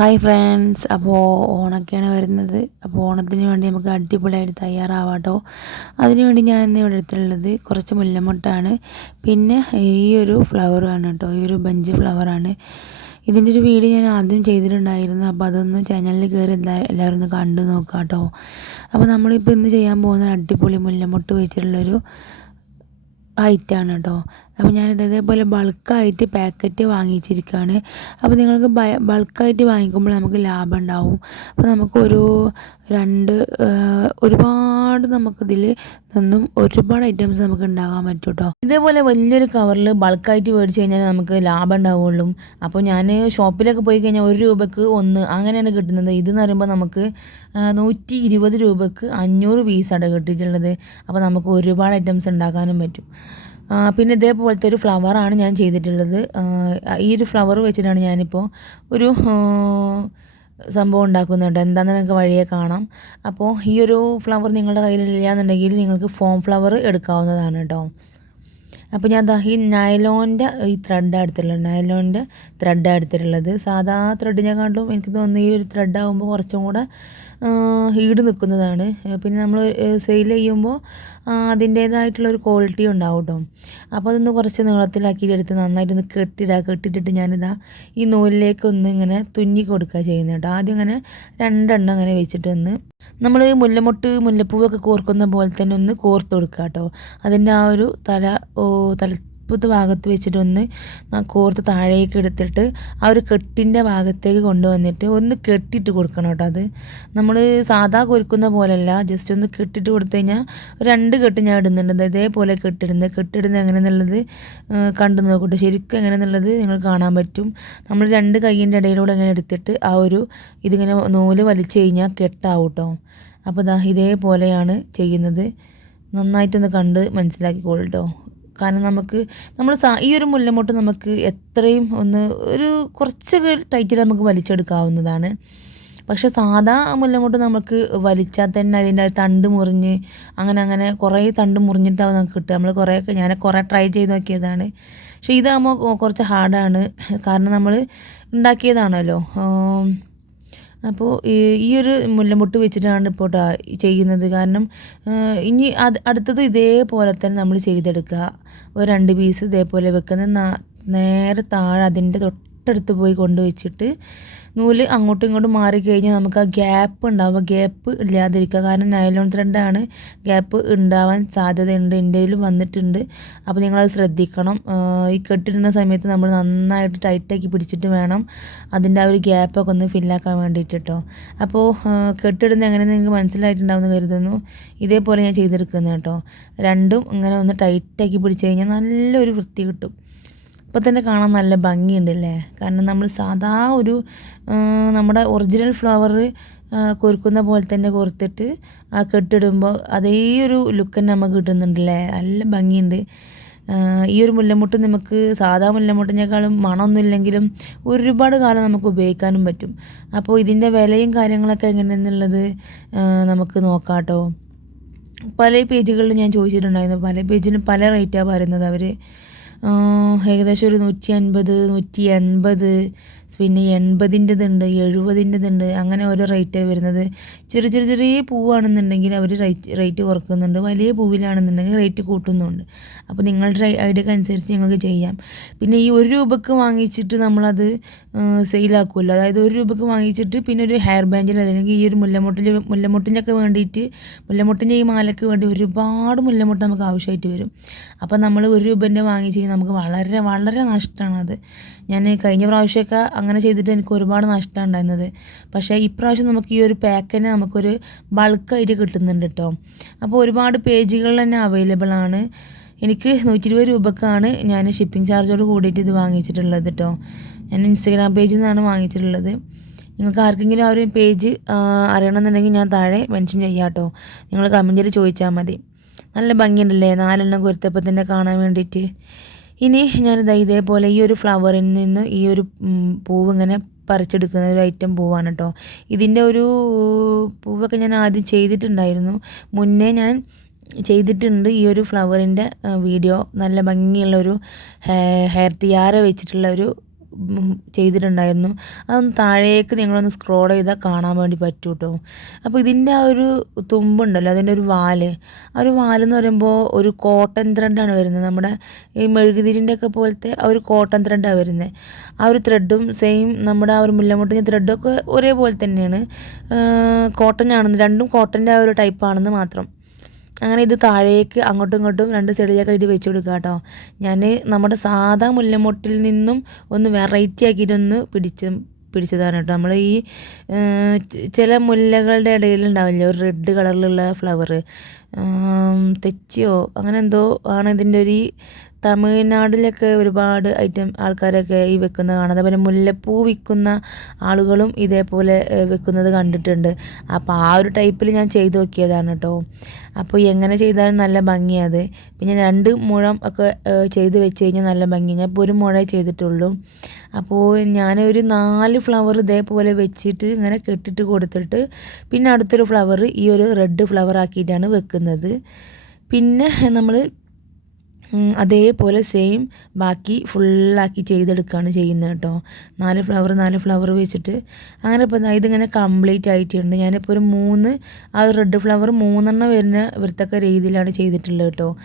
Hi friends അപ്പോൾ ഓണൊക്കെയാണ് വരുന്നത്. അപ്പോൾ ഓണത്തിന് വേണ്ടി നമുക്ക് അടിപൊളിയായിട്ട് തയ്യാറാവാട്ടോ. അതിനുവേണ്ടി ഞാൻ ഇന്ന് ഇവിടെ എടുത്തിട്ടുള്ളത് കുറച്ച് മുല്ലമുട്ടാണ്. പിന്നെ ഈ ഒരു ഫ്ലവറാണ് കേട്ടോ ഈ ഒരു ബഞ്ച് ഫ്ലവറാണ് ഇതിന്റെ ഒരു വീഡിയോ ഞാൻ ആദ്യം ചെയ്തിട്ടുണ്ടായിരുന്നു. അപ്പോൾ അതൊന്ന് ചാനലിൽ കയറി എല്ലാവരും ഒന്ന് കണ്ടു നോക്കാം കേട്ടോ അപ്പോൾ നമ്മളിപ്പോൾ ഇന്ന് ചെയ്യാൻ പോകുന്ന അടിപൊളി മുല്ലമുട്ട് വെച്ചിട്ടുള്ളൊരു ഐറ്റാണ് കേട്ടോ അപ്പോൾ ഞാനിത് ഇതേപോലെ ബൾക്കായിട്ട് പാക്കറ്റ് വാങ്ങിച്ചിരിക്കുകയാണ് അപ്പോൾ നിങ്ങൾക്ക് ബൾക്കായിട്ട് വാങ്ങിക്കുമ്പോൾ നമുക്ക് ലാഭം ഉണ്ടാവും. അപ്പോൾ നമുക്കൊരു രണ്ട് ഒരുപാട് നമുക്കിതിൽ നിന്നും ഒരുപാട് ഐറ്റംസ് നമുക്ക് ഉണ്ടാകാൻ പറ്റും കേട്ടോ ഇതേപോലെ വലിയൊരു കവറിൽ ബൾക്കായിട്ട് മേടിച്ച് കഴിഞ്ഞാൽ നമുക്ക് ലാഭം ഉണ്ടാവുള്ളൂ അപ്പോൾ ഞാൻ ഷോപ്പിലൊക്കെ പോയി കഴിഞ്ഞാൽ ഒരു രൂപക്ക് ഒന്ന് അങ്ങനെയാണ് കിട്ടുന്നത്. ഇതെന്ന് പറയുമ്പോൾ നമുക്ക് നൂറ്റി ഇരുപത് രൂപക്ക് അഞ്ഞൂറ് പീസാണ് കിട്ടിയിട്ടുള്ളത്. അപ്പോൾ നമുക്ക് ഒരുപാട് ഐറ്റംസ് ഉണ്ടാക്കാനും പറ്റും. പിന്നെ ഇതേപോലത്തെ ഒരു ഫ്ലവറാണ് ഞാൻ ചെയ്തിട്ടുള്ളത്. ഈ ഒരു ഫ്ലവർ വെച്ചിട്ടാണ് ഞാനിപ്പോൾ ഒരു സംഭവം ഉണ്ടാക്കുന്നുണ്ട്. എന്താണെന്ന് നിങ്ങൾക്ക് വഴിയെ കാണാം. അപ്പോൾ ഈ ഒരു ഫ്ലവർ നിങ്ങളുടെ കയ്യിലില്ല എന്നുണ്ടെങ്കിൽ നിങ്ങൾക്ക് ഫോം ഫ്ലവർ എടുക്കാവുന്നതാണ് കേട്ടോ അപ്പോൾ ഞാൻ ഈ നൈലോന്റെ ഈ ത്രെഡ് എടുത്തിട്ടുള്ളത് നൈലോന്റെ ത്രെഡ് എടുത്തിട്ടുള്ളത്. സാധാ ത്രെഡ് ഞാൻ കണ്ടു. എനിക്ക് തോന്നുന്നു ഈ ഒരു ത്രെഡ് ആകുമ്പോൾ കുറച്ചും കൂടെ ഈട് നിൽക്കുന്നതാണ് പിന്നെ നമ്മൾ സെയിൽ ചെയ്യുമ്പോൾ അതിന്റേതായിട്ടുള്ള ഒരു ക്വാളിറ്റി ഉണ്ടാവും കേട്ടോ അപ്പോൾ അതൊന്ന് കുറച്ച് നീളത്തിലാക്കിയിട്ട് എടുത്ത് നന്നായിട്ടൊന്ന് കെട്ടിടുക കെട്ടിയിട്ടിട്ട് ഞാനിതാ ഈ നൂലിലേക്ക് ഒന്ന് ഇങ്ങനെ തുന്നി കൊടുക്കുക ചെയ്യുന്നത് കേട്ടോ ആദ്യം ഇങ്ങനെ രണ്ടെണ്ണം അങ്ങനെ വെച്ചിട്ടൊന്ന് നമ്മൾ മുല്ലമൊട്ട് മുല്ലപ്പൂവൊക്കെ കോർക്കുന്ന പോലെ തന്നെ ഒന്ന് കോർത്ത് കൊടുക്കുക കേട്ടോ അതിന്റെ ആ ഒരു തല തല ഇപ്പുറത്തെ ഭാഗത്ത് വെച്ചിട്ടൊന്ന് കോർത്ത് താഴേക്ക് എടുത്തിട്ട് ആ ഒരു കെട്ടിന്റെ ഭാഗത്തേക്ക് കൊണ്ടുവന്നിട്ട് ഒന്ന് കെട്ടിയിട്ട് കൊടുക്കണം കേട്ടോ അത്. നമ്മൾ സാധാ കൊരുക്കുന്ന പോലെയല്ല ജസ്റ്റ് ഒന്ന് കെട്ടിട്ട് കൊടുത്തു കഴിഞ്ഞാൽ രണ്ട് കെട്ട് ഞാൻ ഇടുന്നുണ്ട്. ഇതേപോലെ കെട്ടിടുന്നത് കെട്ടിടുന്നത് എങ്ങനെയെന്നുള്ളത് കണ്ടു നോക്കട്ടെ ശരിക്കും എങ്ങനെയെന്നുള്ളത് നിങ്ങൾ കാണാൻ പറ്റും. നമ്മൾ രണ്ട് കൈയിന്റെ ഇടയിലൂടെ ഇങ്ങനെ എടുത്തിട്ട് ആ ഒരു ഇതിങ്ങനെ നൂൽ വലിച്ചു കഴിഞ്ഞാൽ കെട്ടാവും കേട്ടോ അപ്പോൾ ഇതേപോലെയാണ് ചെയ്യുന്നത്. നന്നായിട്ടൊന്ന് കണ്ട് മനസ്സിലാക്കിക്കോളൂ കാരണം നമുക്ക് നമ്മൾ ഈ ഒരു മുല്ലമുട്ട് നമുക്ക് എത്രയും ഒന്ന് ഒരു കുറച്ച് ടൈറ്റിൽ നമുക്ക് വലിച്ചെടുക്കാവുന്നതാണ്. പക്ഷെ സാധാ മുല്ലമുട്ട് നമുക്ക് വലിച്ചാൽ തന്നെ അതിന്റെ തണ്ട് മുറിഞ്ഞ് അങ്ങനെ അങ്ങനെ കുറേ തണ്ട് മുറിഞ്ഞിട്ടാവും നമുക്ക് കിട്ടുക. നമ്മൾ കുറേ ഞാൻ കുറേ ട്രൈ ചെയ്ത് നോക്കിയതാണ്. പക്ഷേ ഇതാകുമ്പോൾ കുറച്ച് ഹാർഡാണ് കാരണം നമ്മൾ ഉണ്ടാക്കിയതാണല്ലോ. അപ്പോൾ ഈ ഒരു മുല്ലമുട്ട് വെച്ചിട്ടാണ് ഇപ്പോൾ ചെയ്യുന്നത്. കാരണം ഇനി അത് അടുത്തത് ഇതേപോലെ തന്നെ നമ്മൾ ചെയ്തെടുക്കുക. ഒരു രണ്ട് പീസ് ഇതേപോലെ വെക്കുന്ന നേരെ താഴെ അതിന്റെ തൊട്ടടുത്ത് പോയി കൊണ്ടുവച്ചിട്ട് നൂൽ അങ്ങോട്ടും ഇങ്ങോട്ടും മാറിക്കഴിഞ്ഞാൽ നമുക്ക് ആ ഗ്യാപ്പ് ഉണ്ടാവുക ഗ്യാപ്പ് ഇല്ലാതിരിക്കുക. കാരണം നൈലോൺ ത്രെഡാണ് ഗ്യാപ്പ് ഉണ്ടാവാൻ സാധ്യതയുണ്ട്. എന്റെയിലും വന്നിട്ടുണ്ട്. അപ്പോൾ നിങ്ങളത് ശ്രദ്ധിക്കണം. ഈ കെട്ടിടുന്ന സമയത്ത് നമ്മൾ നന്നായിട്ട് ടൈറ്റാക്കി പിടിച്ചിട്ട് വേണം അതിന്റെ ആ ഒരു ഗ്യാപ്പൊക്കെ ഒന്ന് ഫില്ലാക്കാൻ വേണ്ടിയിട്ട് കേട്ടോ അപ്പോൾ കെട്ടിടുന്ന എങ്ങനെ നിങ്ങൾക്ക് മനസ്സിലായിട്ടുണ്ടാവുമെന്ന് കരുതുന്നു. ഇതേപോലെ ഞാൻ ചെയ്തെടുക്കുന്നത് കേട്ടോ രണ്ടും ഇങ്ങനെ ഒന്ന് ടൈറ്റാക്കി പിടിച്ച് കഴിഞ്ഞാൽ നല്ലൊരു വൃത്തി കിട്ടും. ഇപ്പം തന്നെ കാണാൻ നല്ല ഭംഗിയുണ്ടല്ലേ? കാരണം നമ്മൾ സാധാ ഒരു നമ്മുടെ ഒറിജിനൽ ഫ്ലവർ കൊരുക്കുന്ന പോലെ തന്നെ കൊറുത്തിട്ട് ആ കെട്ടിടുമ്പോൾ അതേ ഒരു ലുക്ക് തന്നെ നമുക്ക് കിട്ടുന്നുണ്ടല്ലേ? നല്ല ഭംഗിയുണ്ട്. ഈ ഒരു മുല്ലമുട്ട് നമുക്ക് സാധാ മുല്ലമുട്ടിനേക്കാളും മണമൊന്നുമില്ലെങ്കിലും ഒരുപാട് കാലം നമുക്ക് ഉപയോഗിക്കാനും പറ്റും. അപ്പോൾ ഇതിന്റെ വിലയും കാര്യങ്ങളൊക്കെ എങ്ങനെയെന്നുള്ളത് നമുക്ക് നോക്കാം പല പേജുകളിലും ഞാൻ ചോദിച്ചിട്ടുണ്ടായിരുന്നു. പല പേജിനും പല റേറ്റാണ് പറയുന്നത് അവർ ഏകദേശം ഒരു നൂറ്റി അൻപത് നൂറ്റി എൺപത് പിന്നെ എൺപതിന്റെതുണ്ട് എഴുപതിന്റെതുണ്ട് അങ്ങനെ ഓരോ റേറ്റ് വരുന്നത്. ചെറിയ ചെറിയ ചെറിയ പൂവാണെന്നുണ്ടെങ്കിൽ അവർ റേറ്റ് റേറ്റ് കുറക്കുന്നുണ്ട്. വലിയ പൂവിലാണെന്നുണ്ടെങ്കിൽ റേറ്റ് കൂട്ടുന്നുണ്ട്. അപ്പോൾ നിങ്ങളുടെ ഐഡിയക്ക് അനുസരിച്ച് നിങ്ങൾക്ക് ചെയ്യാം. പിന്നെ ഈ ഒരു രൂപക്ക് വാങ്ങിച്ചിട്ട് നമ്മളത് സെയിലാക്കുമല്ലോ. അതായത് ഒരു രൂപക്ക് വാങ്ങിച്ചിട്ട് പിന്നെ ഒരു ഹെയർ ബാൻഡിൽ അല്ലെങ്കിൽ ഈ ഒരു മുല്ലമുട്ടിൽ മുല്ലമുട്ടിന്റെയൊക്കെ വേണ്ടിയിട്ട് മുല്ലമുട്ടിന്റെ ഈ മാലയ്ക്ക് വേണ്ടി ഒരുപാട് മുല്ലമുട്ട് നമുക്ക് ആവശ്യമായിട്ട് വരും. അപ്പോൾ നമ്മൾ ഒരു രൂപേന്റെ വാങ്ങിച്ച് നമുക്ക് വളരെ വളരെ നഷ്ടമാണ് അത് ഞാൻ കഴിഞ്ഞ പ്രാവശ്യമൊക്കെ അങ്ങനെ ചെയ്തിട്ട് എനിക്ക് ഒരുപാട് നഷ്ടം ഉണ്ടായിരുന്നത്. പക്ഷേ ഇപ്രാവശ്യം നമുക്ക് ഈ ഒരു പാക്കിന് നമുക്കൊരു ബൾക്കായിട്ട് കിട്ടുന്നുണ്ട് കേട്ടോ അപ്പോൾ ഒരുപാട് പേജുകൾ തന്നെ അവൈലബിൾ ആണ്. എനിക്ക് നൂറ്റി ഇരുപത് രൂപക്കാണ് ഞാൻ ഷിപ്പിംഗ് ചാർജോട് കൂടിയിട്ട് ഇത് വാങ്ങിച്ചിട്ടുള്ളത് കേട്ടോ ഞാൻ ഇൻസ്റ്റഗ്രാം പേജിൽ നിന്നാണ് വാങ്ങിച്ചിട്ടുള്ളത്. നിങ്ങൾക്ക് ആർക്കെങ്കിലും ആ ഒരു പേജ് അറിയണമെന്നുണ്ടെങ്കിൽ ഞാൻ താഴെ മെൻഷൻ ചെയ്യാം കേട്ടോ നിങ്ങൾ കമന്റിൽ ചോദിച്ചാൽ മതി. നല്ല ഭംഗിയുണ്ടല്ലേ? നാലെണ്ണം കുരുത്തപ്പത്തിന്റെ കാണാൻ വേണ്ടിയിട്ട്. ഇനി ഞാനിതാ ഇതേപോലെ ഈ ഒരു ഫ്ലവറിൽ നിന്ന് ഈ ഒരു പൂവ് ഇങ്ങനെ പറിച്ചെടുക്കുന്ന ഒരു ഐറ്റം പൂവാണ് കേട്ടോ ഇതിന്റെ ഒരു പൂവൊക്കെ ഞാൻ ആദ്യം ചെയ്തിട്ടുണ്ടായിരുന്നു. മുന്നേ ഞാൻ ചെയ്തിട്ടുണ്ട് ഈ ഒരു ഫ്ലവറിന്റെ വീഡിയോ നല്ല ഭംഗിയുള്ള ഒരു ഹെയർ ടിയാര വെച്ചിട്ടുള്ള ഒരു ചെയ്തിട്ടുണ്ടായിരുന്നു. അതൊന്ന് താഴേക്ക് നിങ്ങളൊന്ന് സ്ക്രോൾ ചെയ്താൽ കാണാൻ വേണ്ടി പറ്റും കേട്ടോ അപ്പോൾ ഇതിന്റെ ആ ഒരു തുമ്പുണ്ടല്ലോ അതിന്റെ ഒരു വാൽ. ആ ഒരു വാലെന്ന് പറയുമ്പോൾ ഒരു കോട്ടൺ ത്രെഡാണ് വരുന്നത്. നമ്മുടെ ഈ മെഴുകുതിരിന്റെ ഒക്കെ പോലത്തെ ആ ഒരു കോട്ടൺ ത്രെഡാണ് വരുന്നത് ആ ഒരു ത്രെഡും സെയിം നമ്മുടെ ആ ഒരു മുല്ലമുട്ടിന്റെ ത്രെഡൊക്കെ ഒരേപോലെ തന്നെയാണ്. കോട്ടൺ ആണെന്ന് രണ്ടും കോട്ടന്റെ ആ ഒരു ടൈപ്പാണെന്ന് മാത്രം. അങ്ങനെ ഇത് താഴേക്ക് അങ്ങോട്ടും ഇങ്ങോട്ടും രണ്ട് സൈഡിലേക്ക് ഇത് വെച്ച് കൊടുക്കുക കേട്ടോ. ഞാൻ നമ്മുടെ സാധാ മുല്ലമൊട്ടിൽ നിന്നും ഒന്ന് വെറൈറ്റി ആക്കിയിട്ടൊന്ന് പിടിച്ച് പിടിച്ചതാണ് കേട്ടോ. നമ്മൾ ഈ ചില മുല്ലകളുടെ ഇടയിൽ ഉണ്ടാവില്ലേ ഒരു റെഡ് കളറിലുള്ള ഫ്ലവർ തെച്ചിയോ അങ്ങനെ എന്തോ ആണ് ഇതിന്റെ ഒരു തമിഴ്നാട്ടിലൊക്കെ ഒരുപാട് ഐറ്റം ആൾക്കാരൊക്കെ ഈ വെക്കുന്നത് കാണാം അതേപോലെ മുല്ലപ്പൂ വിൽക്കുന്ന ആളുകളും ഇതേപോലെ വെക്കുന്നത് കണ്ടിട്ടുണ്ട്. അപ്പോൾ ആ ഒരു ടൈപ്പിൽ ഞാൻ ചെയ്തു നോക്കിയതാണ് കേട്ടോ അപ്പോൾ എങ്ങനെ ചെയ്താലും നല്ല ഭംഗിയത് പിന്നെ രണ്ട് മുഴം ഒക്കെ ചെയ്ത് വെച്ച് കഴിഞ്ഞാൽ നല്ല ഭംഗി ഞാൻ ഇപ്പോൾ ഒരു മുഴ ചെയ്തിട്ടുള്ളൂ. അപ്പോൾ ഞാനൊരു നാല് ഫ്ലവർ ഇതേപോലെ വെച്ചിട്ട് ഇങ്ങനെ കെട്ടിട്ട് കൊടുത്തിട്ട് പിന്നെ അടുത്തൊരു ഫ്ലവർ ഈ ഒരു റെഡ് ഫ്ലവർ ആക്കിയിട്ടാണ് വെക്കുന്നത്. പിന്നെ നമ്മൾ അതേപോലെ സെയിം ബാക്കി ഫുള്ളാക്കി ചെയ്തെടുക്കുകയാണ് ചെയ്യുന്നത് കേട്ടോ. നാല് ഫ്ലവർ നാല് ഫ്ലവർ വെച്ചിട്ട് അങ്ങനെ ഇപ്പോൾ ഇതിങ്ങനെ കംപ്ലീറ്റ് ആയിട്ടുണ്ട്. ഞാനിപ്പോൾ ഒരു മൂന്ന് ആ ഒരു റെഡ് ഫ്ലവർ മൂന്നെണ്ണം വരുന്ന വൃത്തക്ക രീതിയിലാണ് ചെയ്തിട്ടുള്ളത് കേട്ടോ.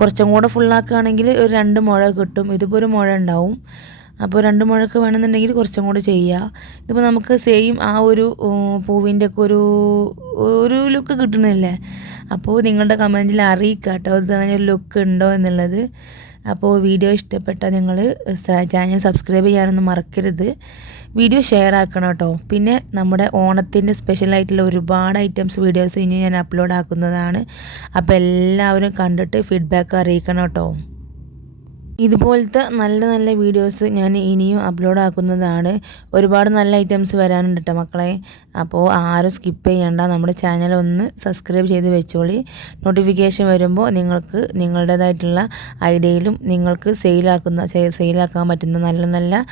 കുറച്ചും കൂടെ ഫുള്ളാക്കുകയാണെങ്കിൽ ഒരു രണ്ട് മുഴ കിട്ടും. ഇതിപ്പോൾ ഒരു മുഴ ഉണ്ടാവും. അപ്പോൾ രണ്ട് മുഴക്ക് വേണമെന്നുണ്ടെങ്കിൽ കുറച്ചും കൂടെ ചെയ്യുക. ഇതിപ്പോൾ നമുക്ക് സെയിം ആ ഒരു പൂവിന്റെ ഒക്കെ ഒരു ഒരു ലുക്ക് കിട്ടണില്ലേ? അപ്പോൾ നിങ്ങളുടെ കമന്റിൽ അറിയിക്കുക കേട്ടോ അത് അങ്ങനെ ഒരു ലുക്ക് ഉണ്ടോ എന്നുള്ളത്. അപ്പോൾ വീഡിയോ ഇഷ്ടപ്പെട്ടാൽ നിങ്ങൾ ചാനൽ സബ്സ്ക്രൈബ് ചെയ്യാനൊന്നും മറക്കരുത്. വീഡിയോ ഷെയർ ആക്കണം കേട്ടോ. പിന്നെ നമ്മുടെ ഓണത്തിന്റെ സ്പെഷ്യലായിട്ടുള്ള ഒരുപാട് ഐറ്റംസ് വീഡിയോസ് ഇനി ഞാൻ അപ്ലോഡ് ആക്കുന്നതാണ്. അപ്പോൾ എല്ലാവരും കണ്ടിട്ട് ഫീഡ്ബാക്ക് അറിയിക്കണം കേട്ടോ. ഇതുപോലത്തെ നല്ല നല്ല വീഡിയോസ് ഞാൻ ഇനിയും അപ്ലോഡ് ആക്കുന്നതാണ്. ഒരുപാട് നല്ല ഐറ്റംസ് വരാനുണ്ട് കേട്ടോ മക്കളെ. അപ്പോൾ ആരും സ്കിപ്പ് ചെയ്യണ്ട. നമ്മുടെ ചാനൽ ഒന്ന് സബ്സ്ക്രൈബ് ചെയ്ത് വെച്ചോളി. നോട്ടിഫിക്കേഷൻ വരുമ്പോൾ നിങ്ങൾക്ക് നിങ്ങളുടേതായിട്ടുള്ള ഐഡിയയിലും നിങ്ങൾക്ക് സെയിലാക്കുന്ന സെയിലാക്കാൻ പറ്റുന്ന നല്ല നല്ല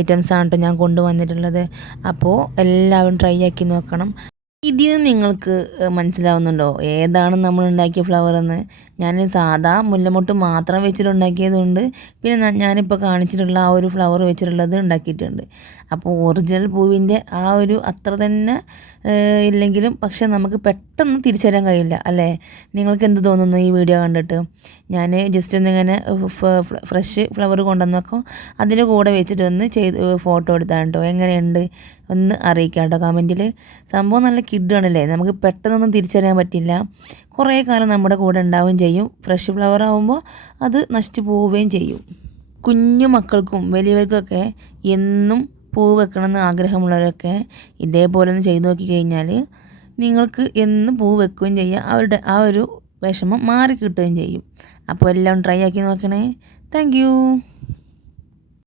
ഐറ്റംസ് ആണ് കേട്ടോ ഞാൻ കൊണ്ടുവന്നിട്ടുള്ളത്. അപ്പോൾ എല്ലാവരും ട്രൈ ആക്കി നോക്കണം. ഇതിന് നിങ്ങൾക്ക് മനസ്സിലാവുന്നുണ്ടോ? ഏതാണ് നമ്മൾ ഉണ്ടാക്കിയ ഫ്ലവർ എന്ന്? ഞാൻ സാധാ മുല്ലമൊട്ട് മാത്രം വെച്ചിട്ടുണ്ടാക്കിയതുകൊണ്ട് പിന്നെ ഞാനിപ്പോൾ കാണിച്ചിട്ടുള്ള ആ ഒരു ഫ്ലവർ വെച്ചിട്ടുള്ളത് ഉണ്ടാക്കിയിട്ടുണ്ട്. അപ്പോൾ ഒറിജിനൽ പൂവിന്റെ ആ ഒരു അത്ര തന്നെ ഇല്ലെങ്കിലും പക്ഷേ നമുക്ക് പെട്ടെന്ന് തിരിച്ചറിയാൻ കഴിയില്ല അല്ലേ? നിങ്ങൾക്ക് എന്ത് തോന്നുന്നു ഈ വീഡിയോ കണ്ടിട്ട്? ഞാൻ ജസ്റ്റ് ഒന്ന് ഇങ്ങനെ ഫ്രഷ് ഫ്ലവർ കൊണ്ടുവന്നപ്പോൾ അതിന്റെ കൂടെ വെച്ചിട്ട് ഒന്ന് ചെയ്ത് ഫോട്ടോ എടുത്താണ് കേട്ടോ എങ്ങനെയുണ്ട്? ഒന്ന് അറിയിക്കാം കേട്ടോ കമന്റിൽ സംഭവം നല്ല കിഡ് ആണല്ലേ? നമുക്ക് പെട്ടെന്നൊന്നും തിരിച്ചറിയാൻ പറ്റില്ല. കുറേ കാലം നമ്മുടെ കൂടെ ഉണ്ടാവുകയും ചെയ്യും. ഫ്രഷ് ഫ്ലവർ ആകുമ്പോൾ അത് നശിച്ചു പോവുകയും ചെയ്യും. കുഞ്ഞു മക്കൾക്കും വലിയവർക്കൊക്കെ എന്നും പൂ വെക്കണമെന്ന് ആഗ്രഹമുള്ളവരൊക്കെ ഇതേപോലെ ഒന്ന് ചെയ്തു നോക്കി കഴിഞ്ഞാൽ നിങ്ങൾക്ക് എന്നും പൂ വെക്കുകയും ചെയ്യുക അവരുടെ ആ ഒരു വിഷമം മാറി കിട്ടുകയും ചെയ്യും. അപ്പോൾ എല്ലാം ട്രൈ ആക്കി നോക്കണേ. താങ്ക്